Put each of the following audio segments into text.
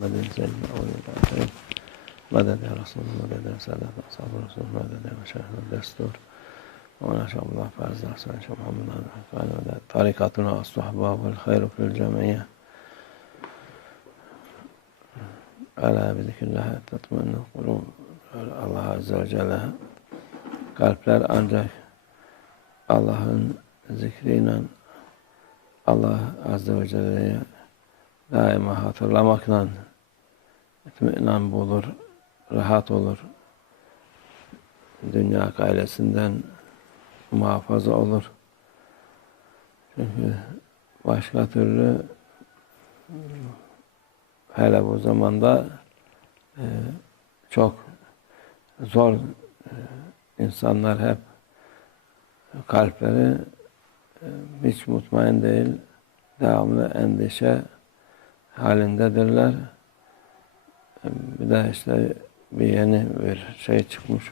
مدد سيدنا أولي الآخرين مدد يا رسول الله مدد يا سادة أصحاب الرسول مدد يا مشايخنا الدستور ونشاء الله فعز أحسن شيخ محمد قال طريقتنا الصحبة والخير في الجميع ألا بذكر الله تطمئن القلوب. Allah Azze ve Celle kalpler ancak Allah'ın zikriyle Allah Azze ve Celle'yi daima hatırlamakla itminan bulur, rahat olur. Dünya ailesinden muhafaza olur. Çünkü başka türlü hele bu zamanda e, çok zor e, insanlar hep kalpleri e, hiç mutmain değil, devamlı endişe halindedirler. E, Bir de işte bir yeni bir şey çıkmış.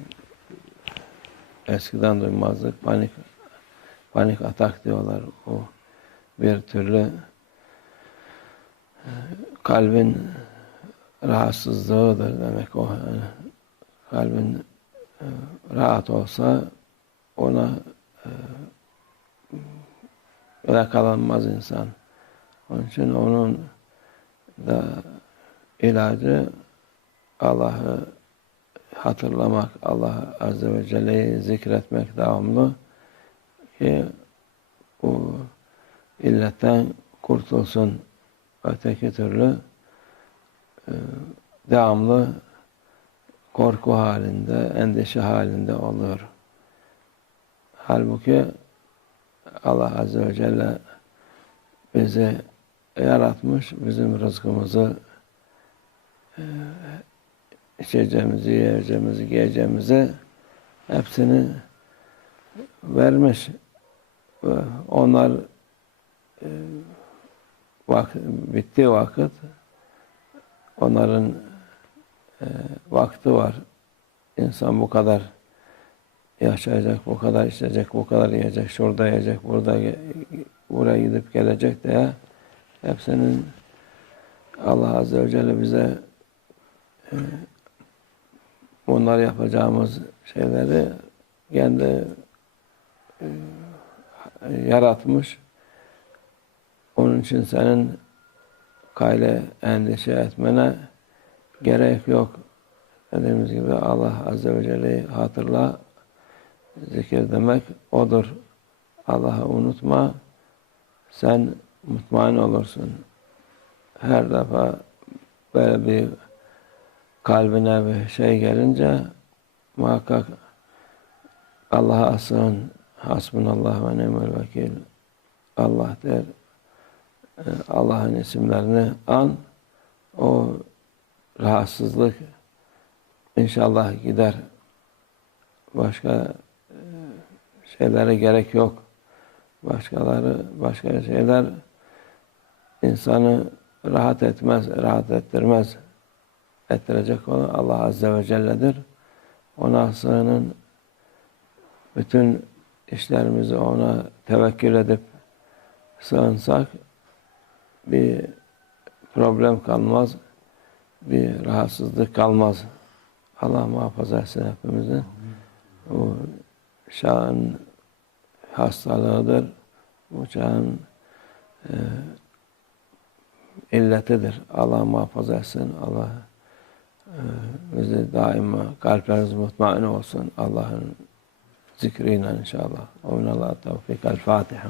Eskiden duymazdık. Panik panik atak diyorlar. O bir türlü e, kalbin rahatsızlığıdır demek o. Yani kalbin e, rahat olsa ona e, yakalanmaz insan. Onun için onun da ilacı Allah'ı hatırlamak, Allah Azze ve Celle'yi zikretmek devamlı ki bu illetten kurtulsun. Öteki türlü e, devamlı korku halinde, endişe halinde olur. Halbuki Allah Azze ve Celle bizi yaratmış, bizim rızkımızı içeceğimizi, yiyeceğimizi, giyeceğimizi hepsini vermiş. Ve Onlar e, vak bittiği vakit onların e, vakti var. İnsan bu kadar yaşayacak, bu kadar içecek, bu kadar yiyecek, şurada yiyecek, burada buraya gidip gelecek diye hepsinin Allah Azze ve Celle bize bunlar yapacağımız şeyleri kendi e, yaratmış. Onun için senin kayle endişe etmene gerek yok. Dediğimiz gibi Allah Azze ve Celle'yi hatırla, zikir demek odur. Allah'ı unutma, sen mutmain olursun. Her defa böyle bir kalbine bir şey gelince muhakkak Allah'a sığın. Hasbunallah ve ni'mel vekil. Allah der. Ee, Allah'ın isimlerini an. O rahatsızlık inşallah gider. Başka e, şeylere gerek yok. Başkaları, başka şeyler insanı rahat etmez, rahat ettirmez. Ettirecek olan Allah Azze ve Celle'dir. Ona sığının bütün işlerimizi ona tevekkül edip sığınsak bir problem kalmaz, bir rahatsızlık kalmaz. Allah muhafaza etsin hepimizi. O çağın hastalığıdır. Bu çağın e, illetidir. Allah muhafaza etsin. Allah e, bizi daima kalplerimiz mutmain olsun. Allah'ın zikriyle inşallah. Ve minallah tevfik. El Fatiha.